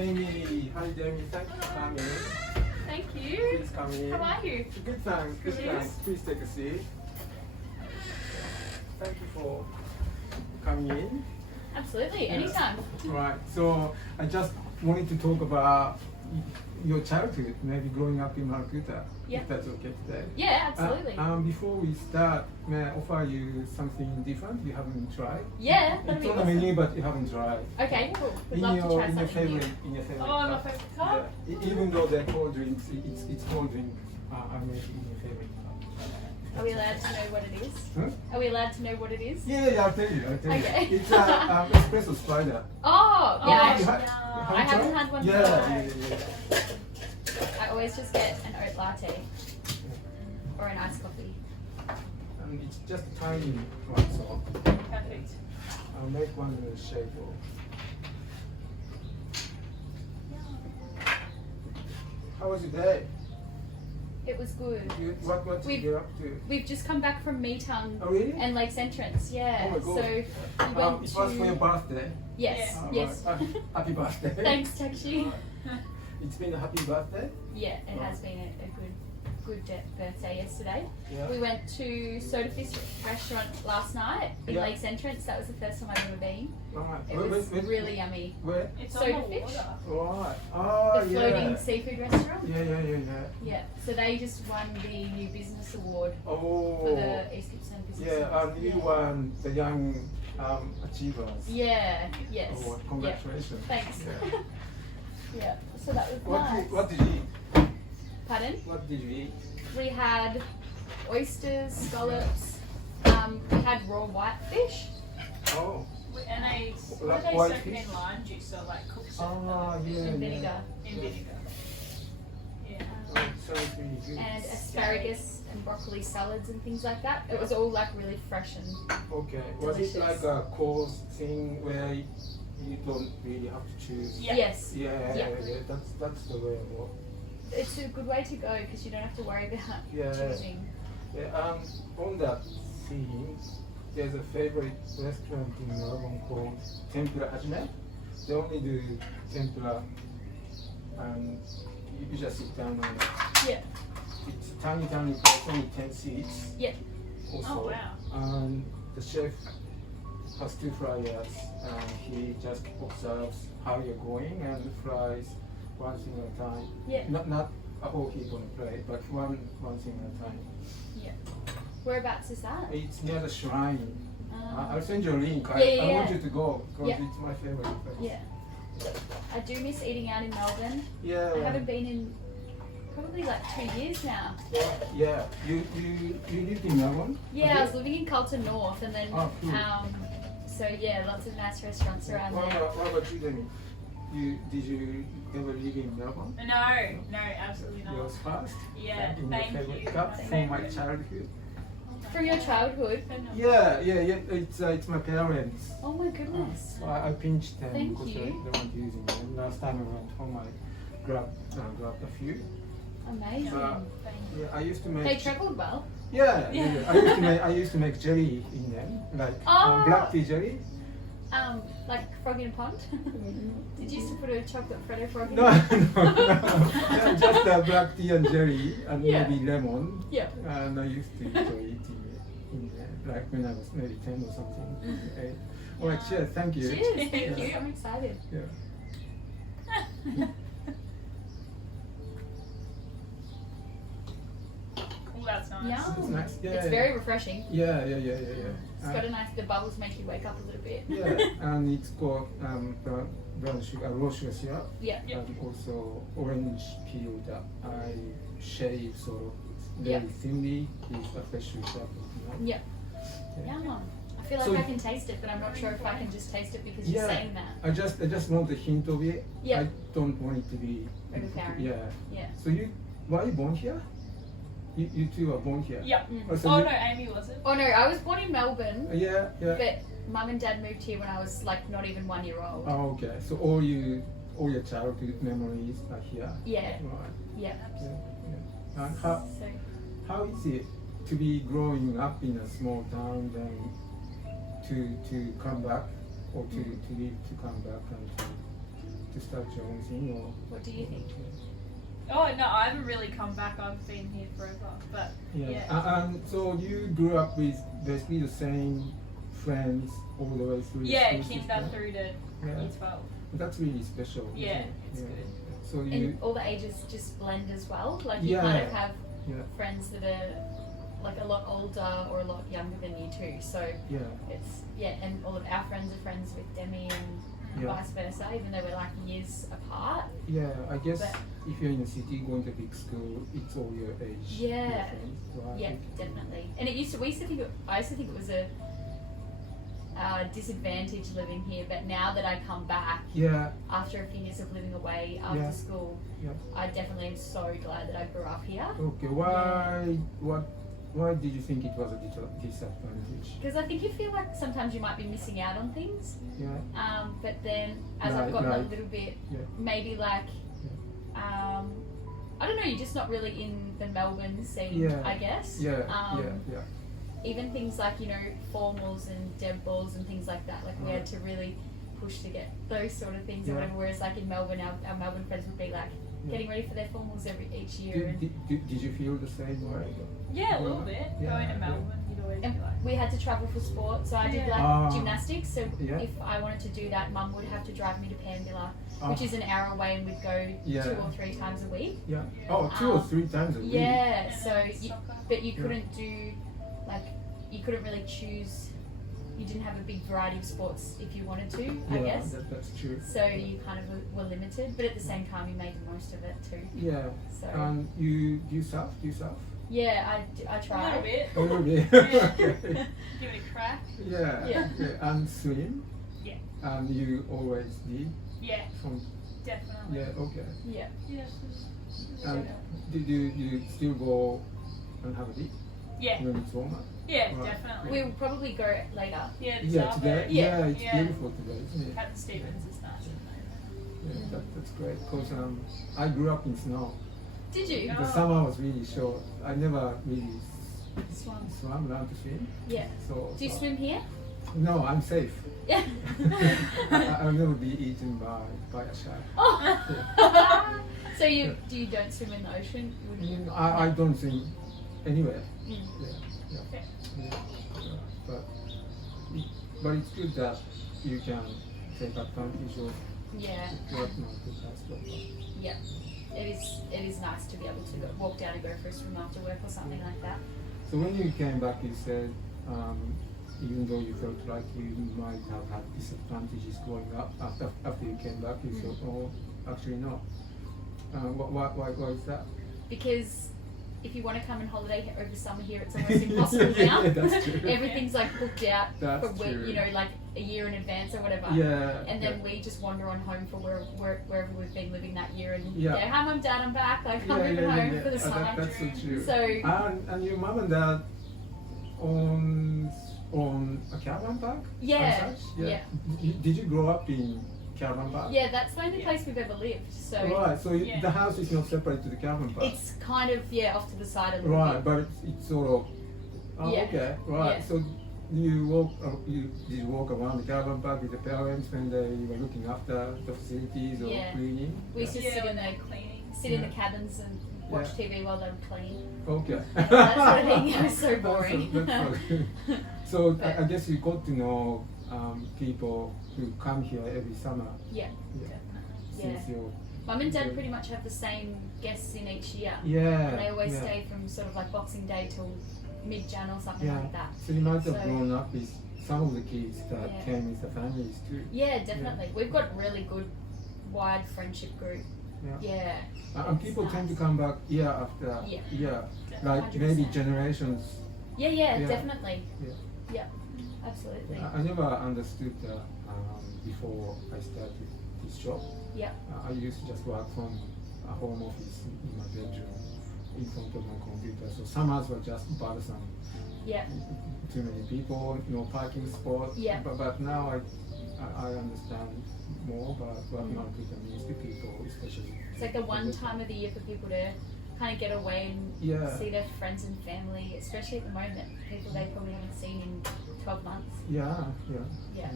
Demi. Hi, Demi. Thank you for coming. Thank you. Please come in. How are you? Good, thanks. Good, Cheers. thanks. Please take a seat. Thank you for coming in. Absolutely, Yeah. anytime. Right. So I just wanted to talk about your childhood, maybe growing up in Mallacoota. Yeah. If that's okay today. Yeah, absolutely. Before we start, may I offer you something different you haven't tried? Yeah, that'd It's be on the awesome. menu, but you haven't tried. Okay, cool. Would In love your, to try in your something new. favorite, in your favorite. Oh, my cup. favourite cup? Yeah. Even though they're cold drinks, it's cold drink. I made in your favorite cup. Are we allowed to know what it is? Huh? Are we allowed to know what it is? Yeah, I'll tell you. Okay. It's espresso spider. Oh, You yeah. ha- I haven't tried? had one Yeah, before. yeah. I always just get an oat latte or an iced coffee. And it's just a tiny one, so Perfect. I'll make one in the shape of. How was your day? It was good. What did you get up to? We've just come back from Meetown Oh, really? and Lakes Entrance. Yeah. Oh my God. So we went It was for your to. birthday. Yes. Oh, Yes. right. Happy birthday. Thanks, Taxi. It's been a happy birthday. Yeah, it has been a good birthday yesterday. Yeah. We went to Soda Fish restaurant last night in Yeah. Lakes Entrance. That was the first time I've ever been. Right. It was really yummy. Where? It's Soda on the fish. water. Right. Oh, The floating yeah. seafood restaurant. Yeah. Yeah. So they just won the new business award Oh. for the East Gippsland Business Yeah, Award. you won the Young Achievers Yeah. Yes. Award. Yeah. Congratulations. Thanks. Yeah. Yeah. So that was What, nice. what did you eat? Pardon? What did you eat? We had oysters, scallops. We had raw whitefish. Oh. And they, Like what do they white soak it fish? in lime juice or like cook it Yeah. And vinegar. in vinegar? Yeah. Oh, it sounds really good. And asparagus and broccoli salads and things like that. It was all like really fresh and Okay. Was it delicious. like a course thing where you don't really have to choose? Yeah. yes, Yeah. That's the way it works. it's a good way to go because you don't have to worry about Yeah. choosing. Yeah, on that theme, there's a favorite restaurant in Melbourne called Tempura Hajime. They only do tempura and you just sit down and Yeah. it's tiny place, only 10 seats. Yeah. Also. Oh wow. And the chef has two fryers and he just observes how you're going and fries one thing at a time. Yeah. Not a whole heap on the plate, but one thing at a time. Yeah. Whereabouts is that? It's near the shrine. Um, I'll send you a link. Yeah, I want yeah. you to go because Yeah. it's my favorite place. Yeah. I do miss eating out in Melbourne. Yeah. I haven't been in probably like 2 years now. Yeah. You lived in Melbourne? Yeah, Okay. I was living in Carlton North and then Oh, cool. so yeah, lots of nice restaurants around What there. about you, Demi? Did you ever live in Melbourne? No, absolutely It not. was fast. Yeah, In thank your favorite you. cup Thank from my you. childhood. From your childhood? Yeah. It's my parents. Oh my goodness. I pinched them Thank because you. they weren't using them. Last time I went home, I grabbed a few. Amazing. Thank you. Yeah, I used to make. They travelled well. Yeah. Yeah. I used to make jelly in them, like Oh. black tea jelly. Like frog in a pond. Did you used to put a chocolate Freddo frog in No, it? no. Just black tea and jelly and Yeah. maybe lemon. Yeah. And I used to enjoy eating it in there, like when I was maybe 10 or something. Okay. All right, cheers. Thank you. Cheers. Thank Thank you. you. I'm excited. Yeah. Oh, that's nice. Yum. It's nice. Yeah. It's very refreshing. Yeah. It's got a nice. The bubbles make you wake up a little bit. Yeah, and it's got brown sugar, raw sugar syrup, Yeah. Yeah. and also orange peel that I shave sort of Yeah. very thinly with a fresh syrup. Yeah. Yeah. Yum. I feel like So- I can taste it, but I'm not sure if I can just taste it because you're Yeah. saying that. I just want the hint of it. Yeah. I don't want it to be Overpowering. Yeah. Yeah. So were you born here? You two are born here. Yep. Oh, so Oh you- no, Amy wasn't. Oh no, I was born in Melbourne, Yeah. but mum and dad moved here when I was like not even 1 year old. Oh, okay. So all your childhood memories are here. Yeah. Right. Yeah. Yeah. And how So How is it to be growing up in a small town then to come back or to leave to come back and to to start your own thing or? What do you think? Oh no, I haven't really come back. I've been here forever, but yeah. So you grew up with basically the same friends all the way through. Yeah, school kinder system? through to Yeah. year 12. That's really special. isn't Yeah, it? it's good. So you. And all the ages just blend as well. Like you Yeah. kind of have Yeah. friends that are like a lot older or a lot younger than you too. So Yeah. it's and all of our friends are friends with Demi and Yeah. vice versa, even though we're like years apart. Yeah, I guess But- if you're in a city going to big school, it's all your age. Yeah. your friends, right? Yeah, definitely. And I used to think it was a disadvantage living here, but now that I come back Yeah, after a few years of living away after Yeah. school, yeah. I definitely am so glad that I grew up here. Okay, why did you think it was a disadvantage? Because I think you feel like sometimes you might be missing out on things. Yeah, But then as I've Right, gotten a right. little bit, Yeah. maybe like, I don't know, you're just not really in the Melbourne scene, Yeah. I guess. yeah, Um, yeah. Even things like, formals and deb balls and things like that, like we had to really push to get those sort of things or Yeah. whatever, whereas like in Melbourne, our Melbourne friends would be like getting ready for their formals each year. Did you feel the same way? Yeah, a little bit. Yeah, Going yeah. to Melbourne, you'd always be And like, we had to travel for sport, so I did like Ah. gymnastics. So Yeah. if I wanted to do that, Mum would have to drive me to Pambula, Ah. which is an hour away, and we'd go Yeah. 2 or 3 times a week. Yeah. Oh, 2 or 3 times a week. Yeah, and so then you, soccer. but you couldn't do you couldn't really choose. You didn't have a big variety of sports if you wanted to, I Yeah, guess. that's true. So you kind of were limited, but at the same time, you made the most of it too. Yeah. So You do you surf? yeah, I a tried. little bit. A little bit. Yeah. Okay. Give it a crack. Yeah. Yeah. And swim? Yeah. And you always did? Yeah, From definitely. yeah, okay. Yeah. And do you still go and have a dip Yeah, when it's warmer? yeah, Right. definitely. We'll probably go later. Yeah, this Yeah, today. afternoon. Yeah, it's Yeah. beautiful today, isn't it? Captain Stevens is nice at the moment. Yeah, that's great. Because I grew up in snow. Did you? Oh. The summer was really short. I never really Swam. learned to swim. Yeah. So Do you swim here? No, I'm safe. Yeah. I'll never be eaten by a shark. Oh. So you don't swim in the ocean? Would you? I don't think anywhere. Mm. Yeah. But it's good that you can take advantage of Yeah. what Mallacoota has to offer. Yeah. It is nice to be able to walk down and go for a swim after work or something like that. So when you came back, you said even though you felt like you might have had disadvantages growing up after you came back, you thought, oh, actually no. Why is that? Because if you want to come and holiday over summer here, it's almost impossible now. Yeah, that's true. Everything's like booked out That's for true. like a year in advance or whatever. Yeah. And then we just wander on home for wherever we've been living that year, and Yeah. hi mum, dad, I'm back. Like I'm moving home for the summer. That's so true. So And your mom and dad own a caravan park? Yeah, as such? yeah. Did you grow up in caravan park? yeah, that's the only place we've ever lived. So Right, so Yeah. the house is not separate to the caravan park? it's kind of off to the side a little Right, bit. but it's sort of. Oh, Yeah. okay, right. Yeah. So did you walk around the caravan park with the parents when they were looking after the facilities or Yeah. cleaning? We used to Yeah, sit when in they're the cleaning. sit in the cabins and watch Yeah. TV while they were clean. Okay. That sort of thing. It was so That's boring. that's so good. So I But- guess you got to know people who come here every summer. Yeah. Yeah. Yeah. Since you're. Mum and dad pretty much have the same guests in each year. Yeah. And they always yeah. stay from sort of like Boxing Day till mid-Jan or something Yeah. like that. So you might have So- grown up with some of the kids that Yeah. came with the families too. Yeah, definitely. We've got really good, wide friendship group. Yeah. Yeah. And It's people tend to nice. come back year after Yeah. year, like maybe 100%. generations. Yeah, Yeah. definitely. Yeah. Yeah, absolutely. I never understood that before I started this job. Yeah. I used to just work from a home office in my bedroom in front of my computer. So summers were just bothersome. Yeah. Too many people, no parking spot. Yeah. But now I understand more about what Mallacoota means to people, especially. It's like the one time of the year for people to kind of get away and Yeah. see their friends and family, especially at the moment, people they probably haven't seen in 12 months. Yeah, yeah. Yeah.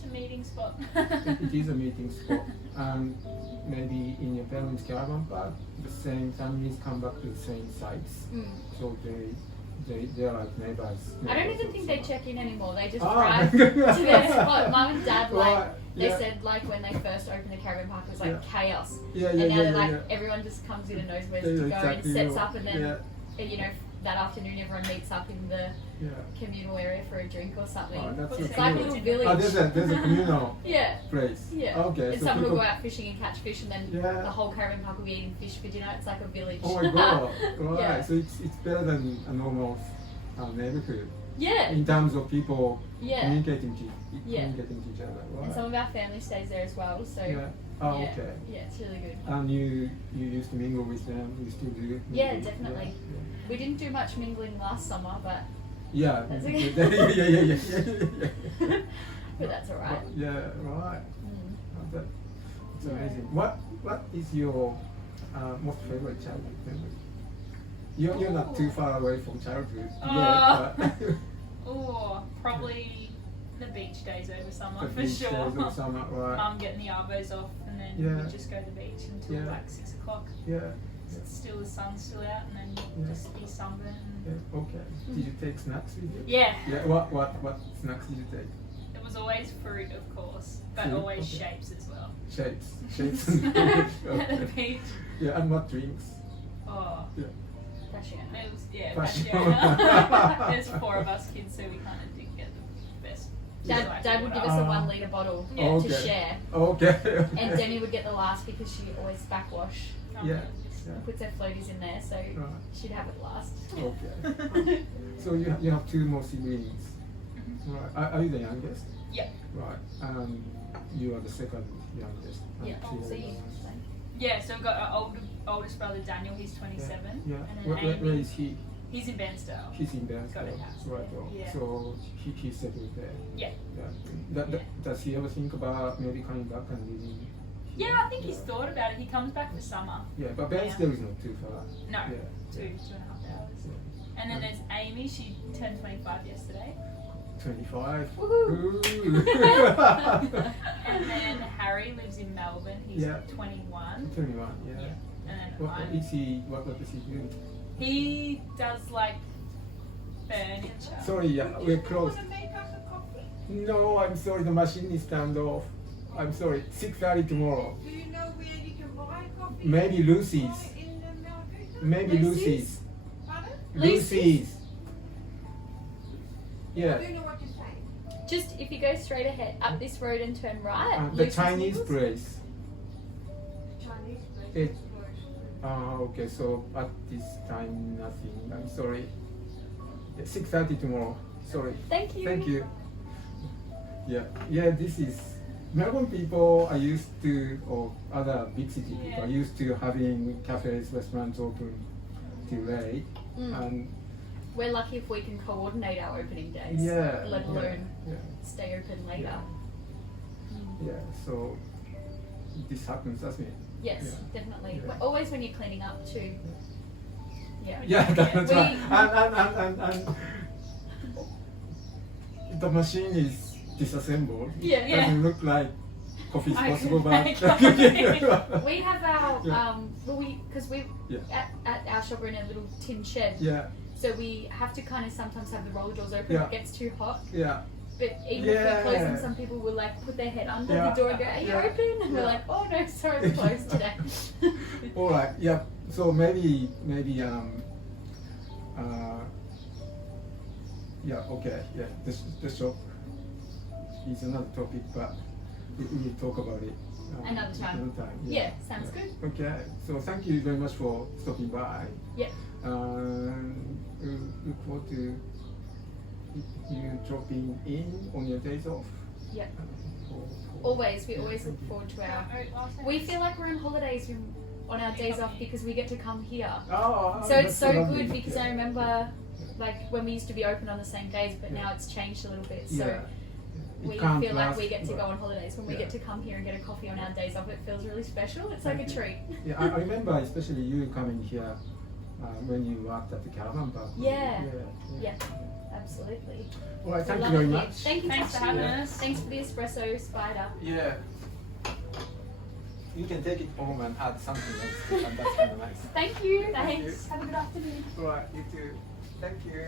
So a meeting spot. It is a meeting spot, and maybe in your parents' caravan park, the same families come back to the same sites, so they're like neighbors. I don't even of think they summer. check in anymore. They just Ah. drive to their spot. Mum and Dad, like, Right, they yeah. said, like, when they first opened the caravan park, it was like Yeah. chaos. Yeah, And yeah, now yeah, they're like, yeah. everyone just comes in and knows where Yeah, to go exactly and sets right. up, and then, Yeah. you know, that afternoon everyone meets up in the Yeah. communal area for a drink or something. Oh, that's so It's like a cool. little village. Oh, there's a communal Yeah. place. Yeah. Okay. And so someone will people- go out fishing and catch fish, and then Yeah. the whole caravan park will be eating fish for dinner. It's like a village. Oh my god! Right. Yeah. So it's better than a normal neighborhood Yeah. in terms of people Yeah. communicating to Yeah. each other. Right. And some of our family stays there as well, so Yeah. Oh, yeah. okay. Yeah, it's really good. And you used to mingle with them. You still do. Yeah, maybe? definitely. We didn't do much mingling last summer, but Yeah. That's Yeah. okay. yeah. but that's alright. Yeah. Right. Mm. It's Yeah. amazing. What is your most favorite childhood memory? You're not too far away from childhood. Oh. But Oh, probably the beach days over summer the for beach sure. days of summer, right? Mum getting the arbos off, and then Yeah. we'd just go to the beach until Yeah. like 6 o'clock. Yeah. Still the sun's still out, and then Yeah. just be sunburned. Yeah. Okay. Did you take snacks with you? Yeah. Yeah. What snacks did you take? It was always fruit, of course, but Fruit, always okay. shapes as well. Shapes. Shapes. At the Okay. beach. Yeah. And what drinks? Oh, Yeah. Fashion. it was Fashion. Fashion. There's 4 of us kids, so we kind of didn't get the best. Dad would give us a 1 litre bottle Yeah. Okay. to share. Okay. And Demi would get the last because she always backwash. Yeah. Yeah. Puts her floaties in there, so Right. she'd have it last. Okay. So you have 2 more siblings. Right. Are you the youngest? Yeah. Right. You are the second youngest. and Yeah. she So is you. the- Yeah, so we've got our oldest brother Daniel, he's 27. Yeah. And then Where Amy, is he? he's in Bairnsdale. He's in Bairnsdale. Got a house Right. there, Oh. yeah. So he settled there. Yeah. Yeah. Does he ever think about maybe coming back and living? here? Yeah, I think he's thought about it. He comes back for summer. Yeah, but Bairnsdale is not too far. No, Yeah. 2.5 hours. Yeah. And then there's Amy, she turned 25 yesterday. 25. Woohoo. Ooh. And then Harry lives in Melbourne, he's Yeah. 21. 21. Yeah. Yeah. And then What I'm, is he? What does he do? he does like furniture. Sorry, yeah, we're close. Want to make us a coffee? No, I'm sorry, the machine is turned off. I'm sorry, 6:30 tomorrow. Do you know where you can buy coffee? Maybe Lucy's. Buy in the Mallacoota? Maybe Lucy's? Lucy's. Pardon? Lucy's. I Yeah. don't know what you're saying. Just if you go straight ahead up this road and turn right. The Lucy's Chinese Noodles. place. Chinese place. It- Okay, so at this time, nothing. I'm sorry. 6:30 tomorrow. Sorry. Thank you. Thank you. Yeah, this is Melbourne people are used to, or other big city people Yeah. are used to having cafes, restaurants open till late, Mm. and We're lucky if we can coordinate our opening days. yeah, Let alone yeah, stay open later. yeah. So this happens, doesn't it? Yes, Yeah. definitely. Yeah. Well, always when you're cleaning up too. Yeah. Yeah, that's We- right. And the machine is disassembled. Yeah, It yeah. doesn't look like coffee is I possible, can but make coffee. We have our Yeah. because we Yeah. at our shop we're in a little tin shed, yeah, so we have to kind of sometimes have the roller doors open. Yeah. It gets too hot, yeah. but even if Yeah. we close them, some people will like put their head under Yeah. the door and go, "Are you Yeah. open?" And we're Yeah. like, "Oh no, sorry, we're closed today." All right. Yeah. So maybe yeah. Okay. Yeah. The shop is another topic, but we will talk about it Another time. Another time. Yeah, sounds good. Okay. So thank you very much for stopping by. Yeah. We look forward to you dropping in on your days off. Yeah. For- Always, we yeah, always thank look you. forward to our. Last We feel like we're on holidays on our days off because we get to come here. Oh, So it's that's so lovely. good because Yeah. I remember like when we used to be open on the same days, but Yeah. now it's changed a little bit. So Yeah. It we can't feel like last, we get to but- go on holidays. When we Yeah. get to come here and get a coffee on our days off, it feels really special. It's like a Thank you. treat. Yeah, I remember especially you coming here when you worked at the caravan park. Yeah. Yeah. Absolutely. All right, thank you Love very it. much. Thank you Thanks so for having much. us. Thanks for the espresso, Spider. Yeah. You can take it home and add something else, and that's kind of nice. Thank you. Thank Thanks. you. Have a good afternoon. All right, you too. Thank you.